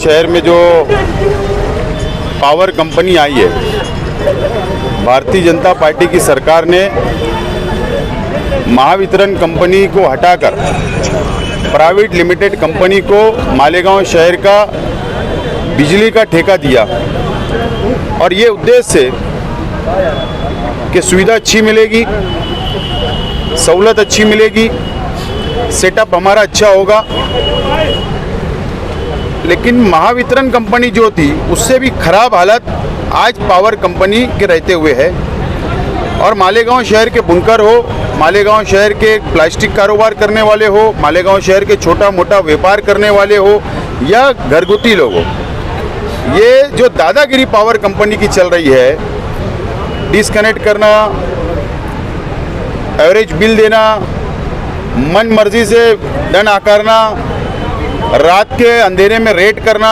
शहर में जो पावर कंपनी आई है, भारतीय जनता पार्टी की सरकार ने महावितरण कंपनी को हटाकर प्राइवेट लिमिटेड कंपनी को मालेगांव शहर का बिजली का ठेका दिया। और ये उद्देश्य है कि सुविधा अच्छी मिलेगी, सहूलत अच्छी मिलेगी, सेटअप हमारा अच्छा होगा। लेकिन महावितरण कंपनी जो थी उससे भी खराब हालत आज पावर कंपनी के रहते हुए है। और मालेगांव शहर के बुनकर हो, मालेगांव शहर के प्लास्टिक कारोबार करने वाले हो, मालेगांव शहर के छोटा मोटा व्यापार करने वाले हो या घरगुती लोग हो, ये जो दादागिरी पावर कंपनी की चल रही है, डिस्कनेक्ट करना, एवरेज बिल देना, मन मर्जी से दंड आकारना, रात के अंधेरे में रेड करना,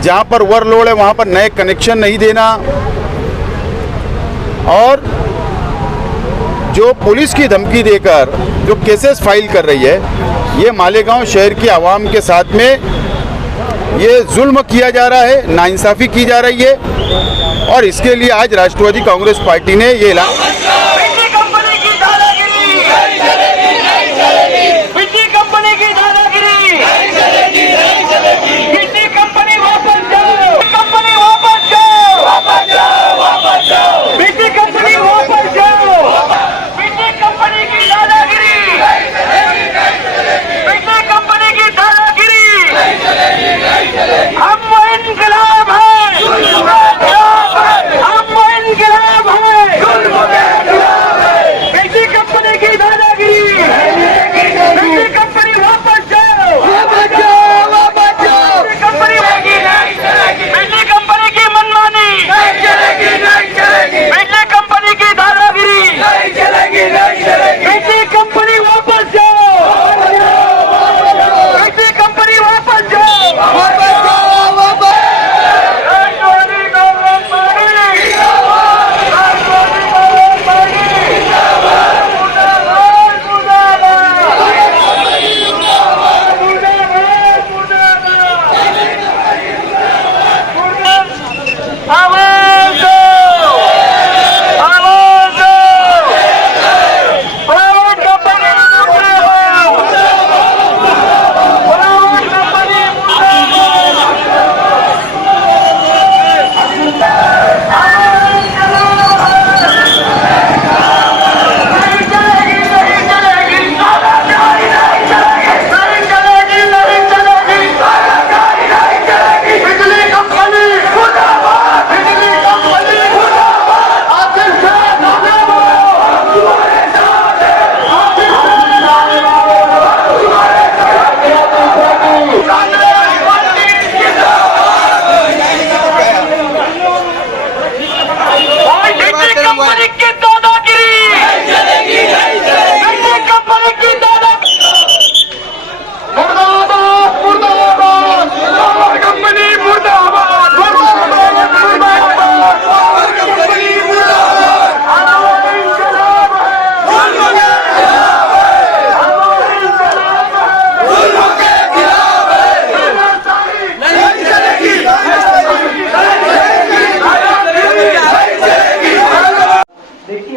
जहाँ पर ओवरलोड है वहाँ पर नए कनेक्शन नहीं देना, और जो पुलिस की धमकी देकर जो केसेस फाइल कर रही है, ये मालेगांव शहर की आवाम के साथ में ये जुल्म किया जा रहा है, नाइंसाफ़ी की जा रही है। और इसके लिए आज राष्ट्रवादी कांग्रेस पार्टी ने ये ऐलान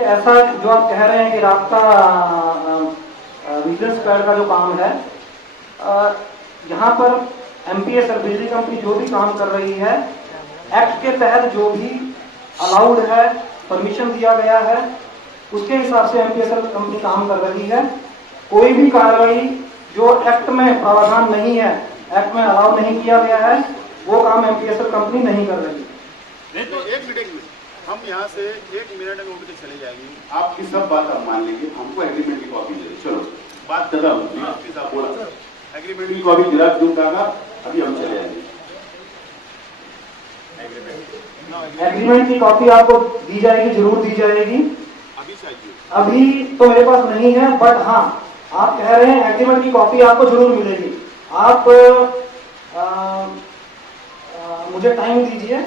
ऐसा जो आप कह रहे हैं कि रास्ता विजिलेंस स्क्वाड का जो काम है, यहाँ पर एमपीएस और बिजली कंपनी जो भी काम कर रही है, एक्ट के तहत जो भी अलाउड है, परमिशन दिया गया है, उसके हिसाब से एमपीएसएल कंपनी काम कर रही है। कोई भी कार्रवाई जो एक्ट में प्रावधान नहीं है, एक्ट में अलाउ नहीं किया गया है, वो काम एमपीएसएल कंपनी नहीं कर रही। नहीं तो एक मिनट हम यहाँ से 1 मिनट में उठ के चले जाएंगे, आपकी सब बात आप मान लेंगे, हमको एग्रीमेंट की कॉपी दे। चलो बात खत्म, बोला एग्रीमेंट की कॉपी गिरा दूँ कहा, अभी हम चले जाएंगे। एग्रीमेंट की कॉपी आपको दी जाएगी, जरूर दी जाएगी। अभी चाहिए? अभी तो मेरे पास नहीं है, बट हाँ आप कह रहे हैं एग्रीमेंट की कॉपी आपको जरूर मिलेगी। आप मुझे टाइम दीजिए,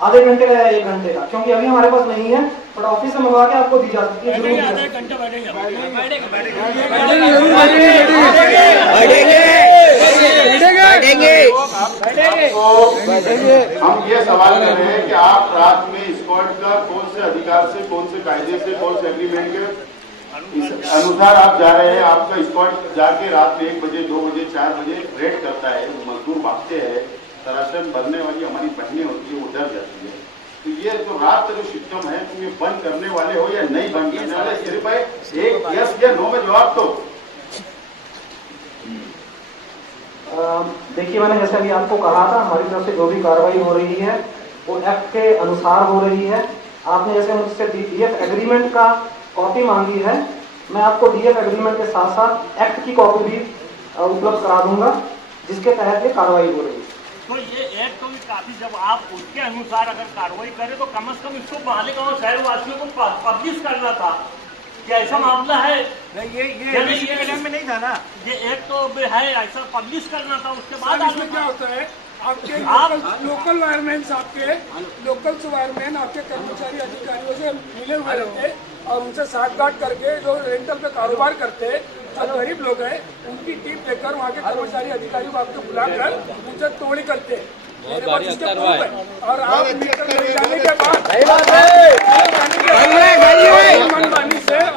आधे घंटे का या 1 घंटे का, क्योंकि अभी हमारे पास नहीं है, बट ऑफिस से मंगवा के आपको दी जा सकती है। हम ये सवाल कर रहे हैं कि आप रात में स्क्वाड का कौन से अधिकार से, कौन से कायदे से, कौन से एग्रीमेंट के अनुसार आप जा रहे हैं? आपका स्क्वाड जाके रात में 1 बजे, 2 बजे, 4 बजे रेड करता है, मजदूर भागते हैं, राशन भरने वाली हमारी बहनें होती है वो डर जाती है। तो ये जो रात का जो सिस्टम है, तुम ये बंद करने वाले हो या नहीं बंद करने वाले? सिर्फ एक यस या नो में जवाब दो। देखिए, मैंने जैसे अभी आपको कहा था, हमारी तरफ से जो भी कार्रवाई हो रही है वो एक्ट के अनुसार हो रही है। आपने जैसे मुझसे डीएफ एग्रीमेंट का कॉपी मांगी है, मैं आपको डीएफ एग्रीमेंट के साथ साथ एक्ट की कॉपी भी उपलब्ध करा दूंगा, जिसके तहत ये कार्रवाई हो रही है। तो ये एक्ट तो काफी, जब आप उसके अनुसार अगर कार्रवाई करें तो कम से कम इसको मालेगांव शहर वासियों को पब्लिश करना था। क्या ऐसा मामला है? नहीं, ये में नहीं था ना। ये एक तो है, ऐसा पब्लिश करना था, उसके बाद इसमें क्या होता है, आपके लोकल वायरमैन, आपके लोकल वायरमैन आपके कर्मचारी अधिकारियों से मिले हुए रहते और उनसे साठगांठ करके जो रेंटल पे कारोबार करते हैं, जो गरीब लोग हैं, उनकी टीम लेकर वहाँ के कर्मचारी अधिकारी को आपको बुलाकर उनसे तोड़ी करते हैं। मेरे पास इसके प्रूफ है। और आप मीटर ले जाने के बाद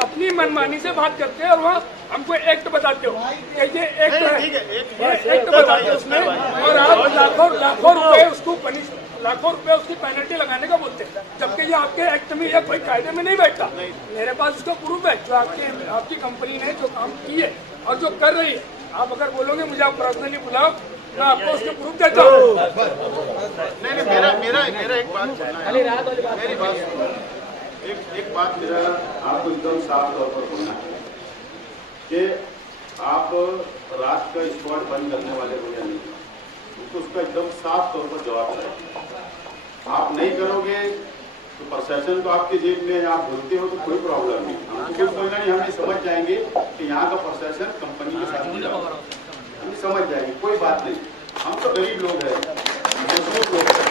अपनी मनमानी से बात करते हैं और वहाँ हमको एक्ट बताते हो कि ये एक्ट है, एक्ट बताते हो उसमें, और आप लाखों रुपए उसको लाखों रुपए उसकी पेनल्टी लगाने का बोलते हैं, जबकि ये आपके एक्ट में या कोई कायदे में नहीं बैठता। मेरे पास उसका प्रूफ है, जो आपकी कंपनी ने जो काम की है और जो कर रही है। आप अगर बोलोगे मुझे आप पर्सनली बुलाओ, मैं आपको उसके प्रूफ देता हूँ। नहीं, मेरा एक बात सुनना है, मेरी बात सुनो। एक बात मेरा आपको एकदम साफ तौर पर बोलना है कि आप रात का स्क्वाड बंद करने वाले हो या नहीं, तो उसका एकदम साफ तौर पर जवाब है। आप नहीं करोगे तो प्रशासन तो आपके जेब में, आप बोलते हो तो कोई प्रॉब्लम नहीं, हमको कोई समझना नहीं, हमें समझ जाएंगे कि यहाँ का प्रशासन कंपनी के साथ मिला, हम समझ जाएंगे, कोई बात नहीं। हम तो गरीब लोग हैं, मजबूत लोग हैं,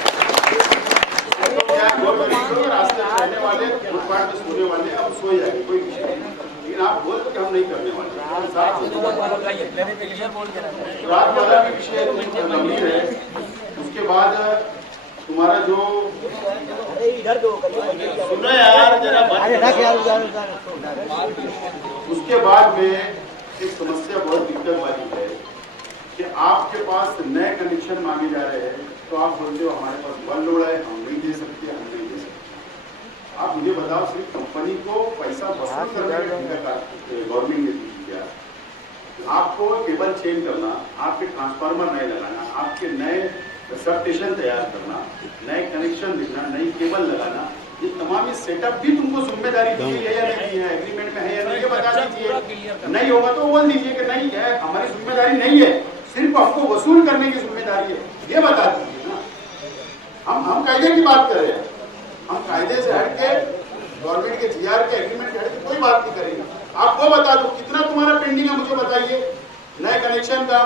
रास्ते रहने वाले, फुटपाथ पे सोने वाले, हम सो जाएंगे, कोई विषय नहीं। लेकिन आप बोल कि हम नहीं करने वाले, रात वाला भी विषय गंभीर है। उसके बाद तुम्हारा जो सुनो यार जरा, उसके बाद में एक समस्या बहुत दिक्कत वाली है कि आपके पास नए कनेक्शन मांगे जा रहे हैं, तो आप बोलते हो हमारे पास वन लोड है, हम नहीं दे सकते, हम नहीं दे सकते। आप मुझे बताओ, सिर्फ कंपनी को पैसा वसूल करने का गवर्नमेंट ने दिया, आपको केबल चेंज करना, आपके ट्रांसफार्मर नए लगाना, आपके नए सब स्टेशन तैयार करना, नए कनेक्शन देना, नई केबल लगाना, ये तमाम सेटअप भी तुमको जिम्मेदारी दी है या नहीं है, एग्रीमेंट में है या नहीं, ये बता दीजिए। नहीं होगा तो बोल दीजिए कि नहीं है, हमारी जिम्मेदारी नहीं है, सिर्फ हमको वसूल करने की जिम्मेदारी है, ये बता दीजिए ना। हम कायदे की बात कर रहे हैं, हम कायदे से हटके गवर्नमेंट के जीआर के एग्रीमेंट के हटके कोई बात नहीं करेंगे। आप वो बता दो कितना तुम्हारा पेंडिंग है, मुझे बताइए नए कनेक्शन का।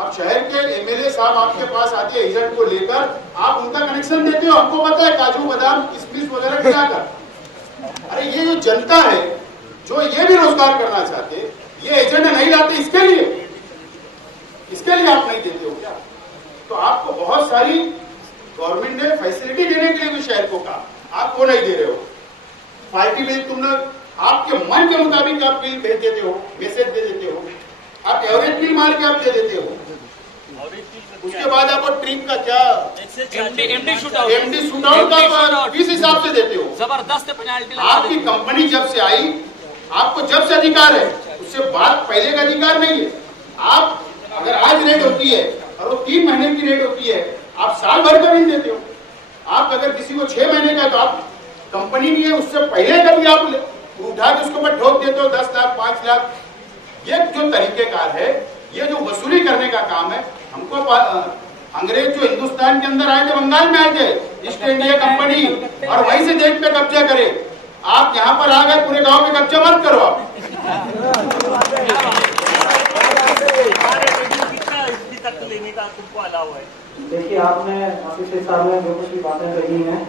अब शहर के एमएलए साहब आपके पास आते हैं एजेंट को लेकर, आप उनका कनेक्शन देते हो, हमको पता है, काजू बादाम किशमिश वगैरह खिलाकर। अरे ये जो जनता है, जो ये भी रोजगार करना चाहते, ये एजेंट नहीं लाते, इसके लिए आप नहीं देते हो क्या? तो आपको बहुत सारी गवर्नमेंट ने फैसिलिटी देने के लिए भी शहर को कहा, आप वो नहीं दे रहे हो। पार्टी में तुमने आपके मन के मुताबिक आप बिल भेज देते हो, मैसेज दे देते हो, आप एवरेज बिल मार के आप दे देते हो। उसके बाद आप ट्रिप का क्या एमडी शूट आउट का किस हिसाब से देते हो? जबरदस्त पेनल्टी। आपकी कंपनी जब से आई, आपको जब से अधिकार है, उससे बाद पहले का अधिकार नहीं है। आप अगर आज रेट होती है और वो 3 महीने की रेट होती है, आप साल भर का नहीं देते हो। आप अगर किसी को 6 महीने का, तो आप कंपनी नहीं है, उससे पहले का भी आप उठा के उसके ऊपर ठोक देते हो 10 लाख 5 लाख। ये जो तरीकेकार है, ये जो वसूली करने का काम है, हमको अंग्रेज जो हिंदुस्तान के अंदर आए थे, बंगाल में आए थे, ईस्ट इंडिया कंपनी, और वहीं से देश पे कब्जा करे। आप यहाँ पर आ गए, पूरे गांव में कब्जा मत करो आप। लेने का तुमको अलाउ है? देखिए, आपने ऑफिसर साहब ने जो कुछ भी बातें कही हैं,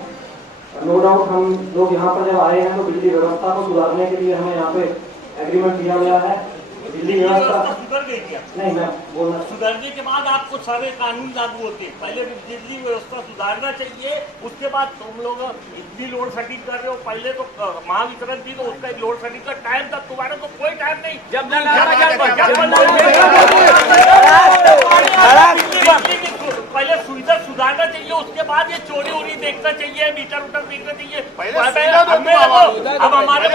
नो डाउट हम लोग यहाँ पर जब आए हैं तो बिजली व्यवस्था को सुधारने के लिए हमें यहाँ पे एग्रीमेंट दिया गया है। बिजली व्यवस्था सुधर गई क्या? नहीं, मैं बोलना सुधरने के बाद आपको सारे कानून लागू होते हैं। पहले बिजली व्यवस्था सुधारना चाहिए, उसके बाद तुम लोग इतनी लोड सेटिंग कर रहे हो। पहले तो महावितरण थी तो उसका एक लोड सेटिंग का टाइम था, तुम्हारा तो कोई टाइम नहीं। पहले सुविधा सुधारना चाहिए, उसके बाद ये चोरी वोरी देखना चाहिए, मीटर उटर देखना चाहिए। अब हमारे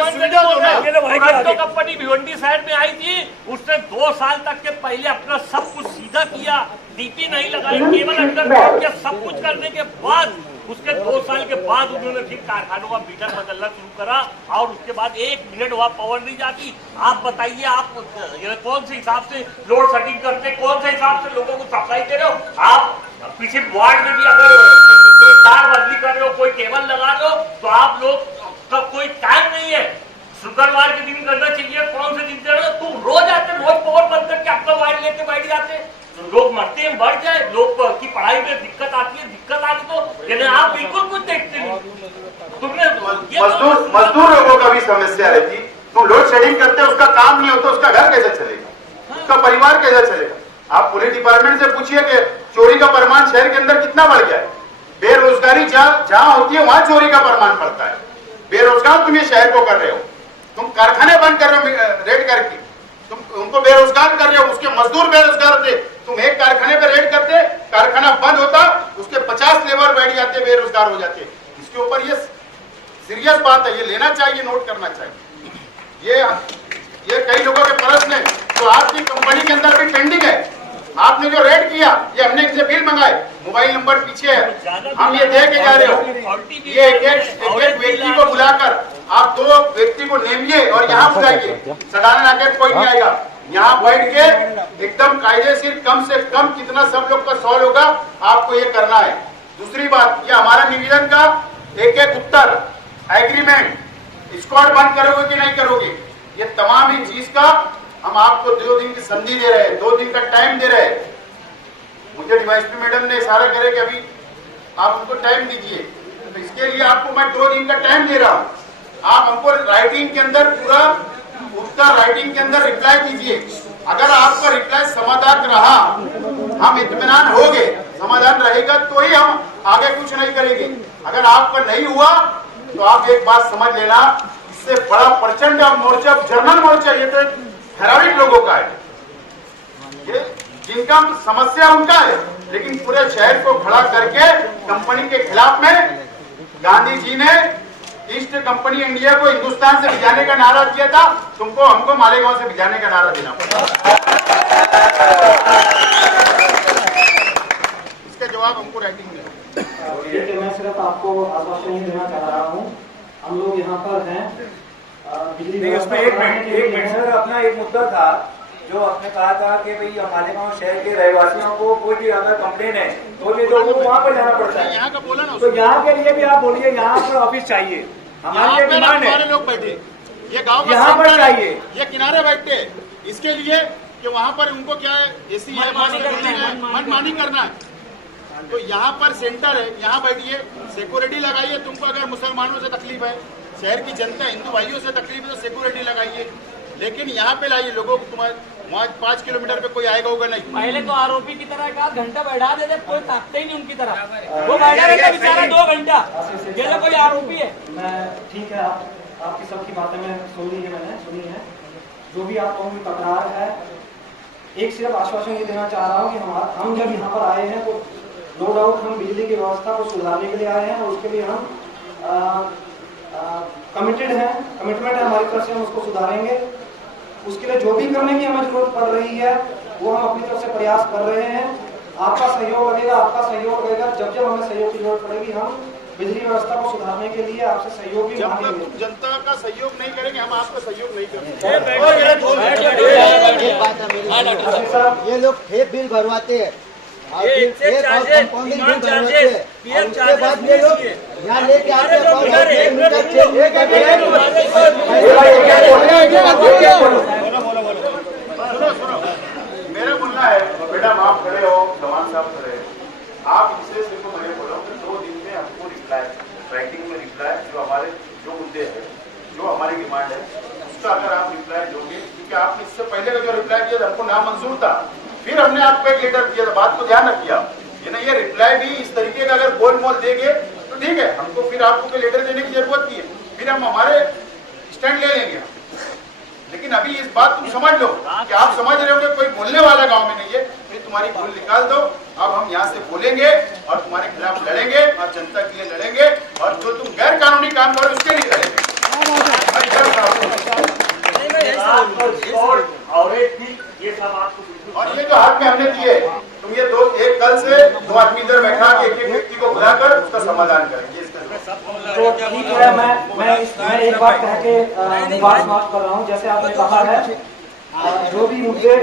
कंपनी भिवंडी साइड में आई थी, उसने 2 साल तक के पहले अपना सब कुछ सीधा किया, डीपी नहीं लगाई, केवल अंडरग्राउंड किया। सब कुछ करने के बाद उसके 2 साल के बाद उन्होंने फिर कारखानों का मीटर बदलना शुरू करा और उसके बाद 1 मिनट वहां पावर नहीं जाती। आप बताइए, आप कौन से हिसाब से लोड सेटिंग करते, कौन से हिसाब से लोगों को सप्लाई दे रहे हो? आप किसी वार्ड में भी अगर कोई तार बदली कर रहे हो, कोई केबल लगा रहे हो, तो आप लोग का कोई टाइम नहीं है। शुक्रवार के दिन करना चाहिए, कौन से दिन दे रहे हो? तुम रोज आते, रोज पावर बंद करके अपना वायर लेके बैठ जाते। लोग मरते हैं, मर जाए, लोग की पढ़ाई में दिक्कत आती है, दिक्कत आ गई तो यानी आप बिल्कुल कुछ देखते नहीं। तुमने मजदूर लोगों का भी समस्या रहती। तुम लोड शेडिंग करते, उसका काम नहीं होता, उसका घर कैसे चलेगा, उसका परिवार कैसे चलेगा? आप पुलिस डिपार्टमेंट से पूछिए कि चोरी का परिमाण शहर के अंदर कितना बढ़ गया है। बेरोजगारी जहां होती है वहां चोरी का परिमाण बढ़ता है। बेरोजगार तुम ये शहर को कर रहे हो, तुम कारखाने बंद कर रहे हो रेड करके, तुम उनको बेरोजगार कर रहे हो, उसके मजदूर बेरोजगार होते। तुम एक कारखाने पर रेड करते, कारखाना बंद होता, उसके 50 लेबर बैठ जाते, बेरोजगार हो जाते। इसके ऊपर ये सीरियस बात है, ये लेना चाहिए, नोट करना चाहिए। ये कई लोगों के प्रश्न है तो आपकी कंपनी के अंदर भी पेंडिंग है। आपने जो रेड किया, ये हमने इनसे बिल मंगाए, मोबाइल नंबर पीछे है, हम ये दे के जा रहे हो। ये एक व्यक्ति को बुलाकर आप 2 व्यक्ति को नेमिए और यहाँ बुलाइए, सड़ाने आके कोई नहीं आएगा। यहाँ बैठ के एकदम कायदेशीर, कम से कम कितना सब लोग का सॉल्व होगा, आपको ये करना है। दूसरी बात, ये हमारा निवेदन का एक उत्तर, एग्रीमेंट, स्क्वाड बंद करोगे कि नहीं करोगे, ये तमाम ही चीज का हम आपको 2 दिन की संधि दे रहे हैं, 2 दिन का टाइम दे रहे हैं। मुझे डीवाईएसपी मैडम ने इशारा करे कि अभी आप उनको टाइम दीजिए, तो इसके लिए आपको मैं 2 दिन का टाइम दे रहा हूँ। आप हमको राइटिंग के अंदर पूरा उत्तर, राइटिंग के अंदर रिप्लाई कीजिए। अगर आपका रिप्लाई समाधान रहा, हम इत्मीनान हो गए, समाधान रहेगा तो ही हम आगे कुछ नहीं करेंगे। अगर आपका नहीं हुआ तो आप एक बात समझ लेना, इससे बड़ा प्रचंड मोर्चा, जर्नल मोर्चा, ये तो ठहराविक लोगों का है, ये जिनका समस्या उनका है, लेकिन पूरे शहर को खड़ा करके कंपनी के खिलाफ में गांधी जी ने ईस्ट कंपनी इंडिया को हिंदुस्तान से भिजाने का नारा दिया था, तुमको हमको मालेगांव से भिजाने का नारा देना पड़ा। इसका जवाब हमको राइटिंग में। मैं सिर्फ आपको आश्वासन ही देना चाह रहा हूँ, हम लोग यहाँ पर हैं बिजली। इसमें एक मिनट सर, अपना एक मुद्दा था जो आपने कहा था कि भाई मालेगांव शहर के रहवासियों को कोई भी अगर कंप्लेन है तो भी लोगों को वहाँ पर जाना पड़ता है। यहाँ का बोला ना, तो यहाँ के लिए भी आप बोलिए, यहाँ पर ऑफिस चाहिए, हमारे लिए डिमांड है। लोग बैठे, ये गाँव यहाँ पर चाहिए, ये किनारे बैठते, इसके लिए कि वहाँ पर उनको क्या एसी है, मनमानी करना है। तो यहाँ पर सेंटर है, यहाँ बैठिए, सिक्योरिटी लगाइए। तुमको अगर मुसलमानों से तकलीफ है, शहर की जनता हिंदू भाइयों से तकलीफ है तो सिक्योरिटी लगाइए, लेकिन यहाँ पे लाइए लोगों को। तुम्हारे वहाँ 5 किलोमीटर पे कोई आएगा होगा नहीं। पहले तो आरोपी की तरह का घंटा बैठा देते, कोई ताकते ही नहीं उनकी तरह, वो बैठा रहता बेचारा 2 घंटा, जैसे कोई आरोपी है। मैं ठीक है, आपकी सबकी बातें मैं मैंने सुनी है, जो भी आप लोगों की तकरार है। एक सिर्फ आश्वासन ये देना चाह रहा हूँ कि हम जब यहाँ पर आए हैं तो नो डाउट हम बिजली की व्यवस्था को सुधारने के लिए आए हैं और उसके लिए हम कमिटेड हैं, कमिटमेंट है हमारी तरफ से, हम उसको सुधारेंगे। उसके लिए जो भी करने की हमें जरूरत पड़ रही है वो हम अपनी तरफ से प्रयास कर रहे हैं। आपका सहयोग लगेगा, आपका सहयोग लगेगा। जब जब हमें सहयोग की जरूरत पड़ेगी हम बिजली व्यवस्था को सुधारने के लिए आपसे सहयोग भी मांगेंगे। तुम जनता का सहयोग नहीं करेंगे, हम आपका सहयोग नहीं करेंगे। ये लोग फेक बिल भरवाते हैं, उसके बाद ये लोग यहाँ लेके आते मेरा बोलना है, मैडम आप खड़े हो, जवान साहब खड़े हैं, आप इनसे सिर्फ मुझे बोलो कि 2 दिन में हमको रिप्लाई, राइटिंग में रिप्लाई, जो हमारे जो मुद्दे हैं, जो हमारी डिमांड है उसका अगर आप रिप्लाई दोगे, क्योंकि आपने इससे पहले का जो रिप्लाई दिया था हमको नामंजूर था, फिर हमने आपको एक लेटर दिया था, बात को ध्यान रखिए आप। ये ना, ये रिप्लाई भी इस तरीके का अगर गोल मोल देंगे तो ठीक है, हमको फिर आपको कोई लेटर देने की जरूरत नहीं है, फिर हम हमारे स्टैंड ले लेंगे। लेकिन अभी इस बात तुम समझ लो कि आप समझ रहे हो कि कोई बोलने वाला गांव में नहीं है, फिर तुम्हारी भूल निकाल दो। अब हम यहाँ से बोलेंगे और तुम्हारे खिलाफ लड़ेंगे और जनता के लिए लड़ेंगे, और जो तुम गैर कानूनी काम करो उसके लिए लड़ेंगे। ये सब आपको, और ये जो हाथ में हमने दिए, तुम ये दो, एक कल से 2 आदमी इधर बैठा के एक व्यक्ति को बुलाकर उसका समाधान करेंगे। तो ठीक है, मैं एक बात कह के बात समाप्त कर रहा हूँ। जैसे आपने कहा है, जो भी मुद्दे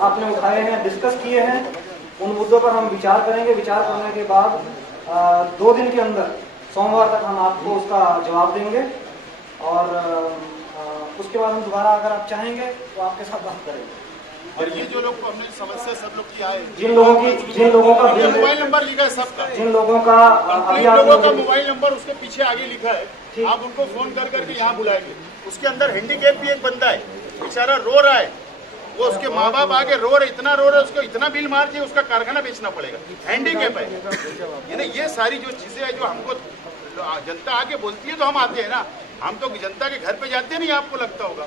आपने उठाए हैं, डिस्कस किए हैं, उन मुद्दों पर हम विचार करेंगे। विचार करने के बाद 2 दिन के अंदर, सोमवार तक हम आपको उसका जवाब देंगे, और उसके बाद हम दोबारा अगर आप चाहेंगे तो आपके साथ बात करेंगे। और ये जो लोग को हमने समस्या सब लोग की आए, जिन लोगों का मोबाइल नंबर लिखा है सबका, जिन लोगों का अभी लोगों का मोबाइल नंबर उसके पीछे आगे लिखा है, आप उनको फोन कर करके यहाँ बुलाएंगे। उसके अंदर हैंडीकैप भी एक बंदा है, बेचारा रो रहा है, वो उसके माँ बाप आगे रो रहे, इतना रो रहे, उसको इतना बिल मार के उसका कारखाना बेचना पड़ेगा, हैंडीकैप है। यानी ये सारी जो चीजें हैं जो हमको जनता आके बोलती है तो हम आते हैं ना, हम तो जनता के घर पे जाते नहीं, आपको लगता होगा।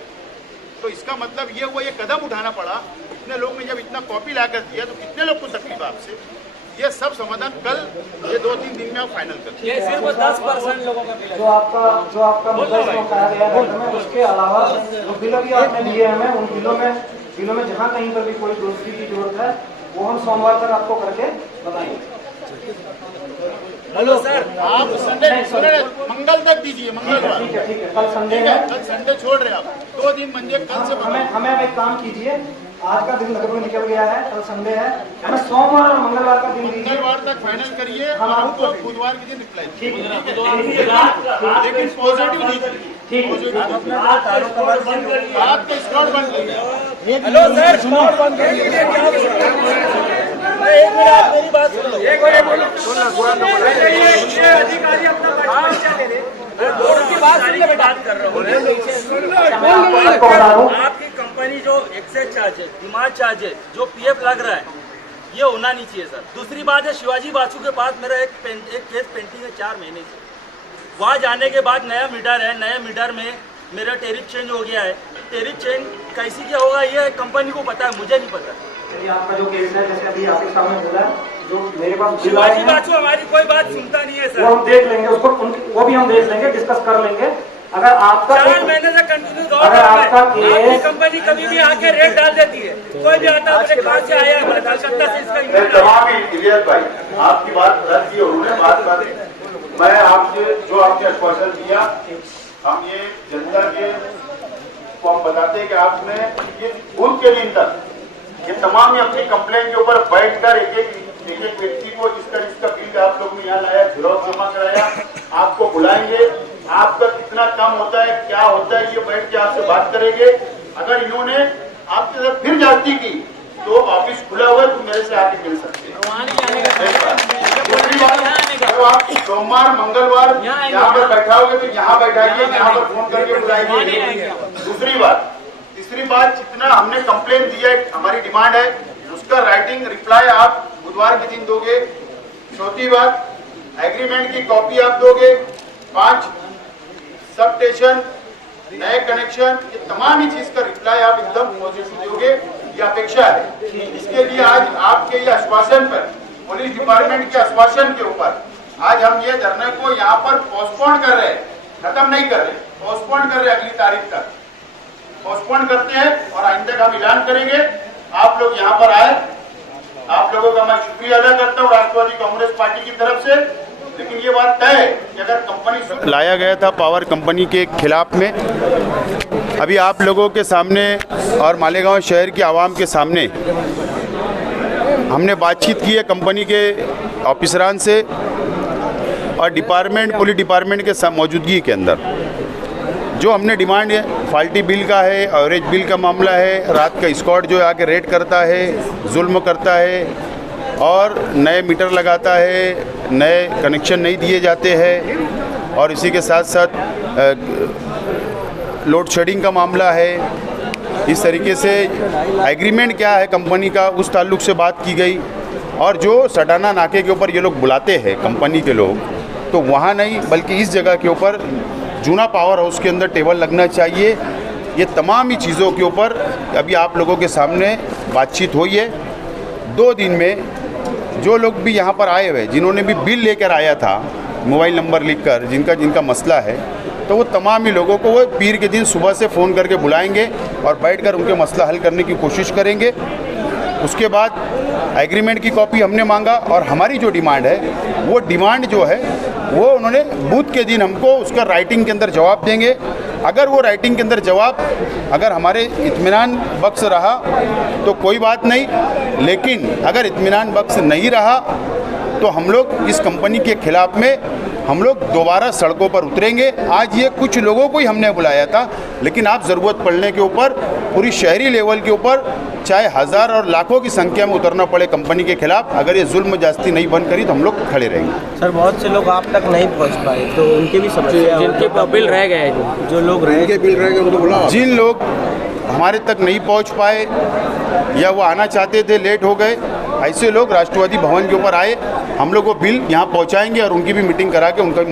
तो इसका मतलब ये हुआ, ये कदम उठाना पड़ा। इतने लोग ने जब इतना कॉपी लाकर दिया तो कितने लोग को तकलीफ आपसे, ये सब समाधान कल ये 2-3 दिन में आप फाइनल कर। ये सिर्फ 10% लोगों का बिल है। जो आपका मुद्दा इसमें उठाया गया है, उसके अलावा जो बिल भी आपने दिए हमें, उन बिलों में जहाँ कहीं पर भी कोई दुरुस्ती की जरूरत है, वो हम सोमवार तक आपको करके बताएंगे। हेलो सर, आप संडे मंगल तक दीजिए, मंगलवार। ठीक है, कल संडे है, कल संडे छोड़ रहे आप, 2 दिन मंडे कल से हमें एक काम कीजिए, आज का दिन लगभग निकल गया है, कल संडे है, हमें सोमवार और मंगलवार का दिन दीजिए। मंगलवार तक फाइनल करिए, हम आपको बुधवार के दिन रिप्लाई। ठीक है, लेकिन पॉजिटिव दीजिए, ठीक है। आपका स्टॉक बंद करिए। हेलो सर, स्टॉक बंद कर दीजिए। एक मिनट, आप मेरी बात सुन लो। अधिकारी अपना बात कर रहा हूँ। आपकी कंपनी जो एक्सेस चार्जेस, डिमांड चार्जेस, जो पीएफ लग रहा है, ये होना नहीं चाहिए सर। दूसरी बात है, शिवाजी बासु के पास मेरा एक केस पेंटिंग है 4 महीने से। वहाँ जाने के बाद नया मीटर है, नए मीटर में मेरा टेरिफ चेंज हो गया है। टेरिफ चेंज कैसे क्या होगा ये कंपनी को पता है, मुझे नहीं पता। चलिए, आपका जो केस है, जैसे अभी आपके सामने बोला, जो मेरे पास शिवाजी बासु हमारी कोई बात सुनता नहीं है सर। वो हम देख लेंगे, उसको वो भी हम देख लेंगे, डिस्कस कर लेंगे। अगर आपका 4 महीने से कंटिन्यू अगर आपका आपकी कंपनी कभी भी आके रेट डाल देती है। कोई भी आता है, मुझे कहाँ से आया है, कलकत्ता से इसका ईमेल आया। तमाम इलियस भाई, आपकी बात रद्द की, उन्होंने बात कर, मैं आपसे जो आपने आश्वासन दिया, हम ये जनता के को हम बताते हैं कि आपने ये बूथ के दिन तक ये तमाम ही अपनी कंप्लेंट के ऊपर बैठकर एक एक व्यक्ति को जिसका बिल आप लोग ने यहाँ लाया, विरोध जमा कराया, आपको बुलाएंगे, आपका कितना कम होता है, क्या होता है, ये बैठ के आपसे बात करेंगे। अगर इन्होंने आपके साथ फिर जाती की तो ऑफिस खुला हुआ है, तो मेरे से आके मिल सकते हैं। दूसरी बात, तो आप सोमवार मंगलवार यहाँ पर बैठाओगे तो यहाँ बैठाइए, यहाँ पर फोन करके बुलाइए। दूसरी बात, तीसरी बात, जितना हमने कंप्लेन दिया है, हमारी डिमांड है, उसका राइटिंग रिप्लाई आप बुधवार के दिन दोगे। चौथी बात, एग्रीमेंट की कॉपी आप दोगे। 5 सब स्टेशन, नए कनेक्शन, ये तमाम ही चीज का रिप्लाई आप एकदम पॉजिटिव दोगे, ये अपेक्षा है। इसके लिए आज आपके ये आश्वासन पर, पुलिस डिपार्टमेंट के आश्वासन के ऊपर आज हम ये धरने को यहाँ पर पोस्टपोन कर रहे हैं, खत्म नहीं कर रहे, पोस्टपोन कर रहे हैं, अगली तारीख तक पोस्टपोन करते हैं। और आइंदा का हम ऐलान करेंगे, आप लोग यहाँ पर आए, आप लोगों का मैं शुक्रिया अदा करता हूँ राष्ट्रवादी कांग्रेस पार्टी की तरफ से। लेकिन ये बात तय है कि अगर कंपनी लाया गया था पावर कंपनी के खिलाफ में, अभी आप लोगों के सामने और मालेगांव शहर की आवाम के सामने हमने बातचीत की है कंपनी के ऑफिसरान से और पुलिस डिपार्टमेंट के मौजूदगी के अंदर। जो हमने डिमांड है, फाल्टी बिल का है, एवरेज बिल का मामला है, रात का स्क्वाड जो आके रेड करता है, जुल्म करता है और नए मीटर लगाता है, नए कनेक्शन नहीं दिए जाते हैं, और इसी के साथ साथ लोड शेडिंग का मामला है, इस तरीके से एग्रीमेंट क्या है कंपनी का उस ताल्लुक से बात की गई। और जो सटाना नाके के ऊपर ये लोग बुलाते हैं कंपनी के लोग, तो वहाँ नहीं बल्कि इस जगह के ऊपर जूना पावर हाउस के अंदर टेबल लगना चाहिए। ये तमाम ही चीज़ों के ऊपर अभी आप लोगों के सामने बातचीत हुई है। 2 दिन में जो लोग भी यहाँ पर आए हुए, जिन्होंने भी बिल लेकर आया था मोबाइल नंबर लिखकर, जिनका मसला है, तो वो तमाम ही लोगों को वो पीर के दिन सुबह से फ़ोन करके बुलाएंगे और बैठकर उनके मसला हल करने की कोशिश करेंगे। उसके बाद एग्रीमेंट की कॉपी हमने मांगा और हमारी जो डिमांड है वो डिमांड जो है वो उन्होंने बूथ के दिन हमको उसका राइटिंग के अंदर जवाब देंगे। अगर वो राइटिंग के अंदर जवाब अगर हमारे इत्मीनान बख्श रहा तो कोई बात नहीं, लेकिन अगर इत्मीनान बख्श नहीं रहा तो हम लोग इस कंपनी के खिलाफ में हम लोग दोबारा सड़कों पर उतरेंगे। आज ये कुछ लोगों को ही हमने बुलाया था, लेकिन आप ज़रूरत पड़ने के ऊपर पूरी शहरी लेवल के ऊपर चाहे हज़ार और लाखों की संख्या में उतरना पड़े कंपनी के खिलाफ, अगर ये जुल्म जास्ती नहीं बंद करी तो हम लोग खड़े रहेंगे। सर बहुत से लोग आप तक नहीं पहुंच पाए तो उनके भी समस्या, जिनके बिल रह गए, जो लोग उनके बिल रह गए उनको बुलाओ। जिन लोग हमारे तक नहीं पहुंच पाए या वो आना चाहते थे लेट हो गए, ऐसे लोग राष्ट्रवादी भवन के ऊपर आए, हम लोग वो बिल यहाँ पहुँचाएंगे और उनकी भी मीटिंग करा के उनका भी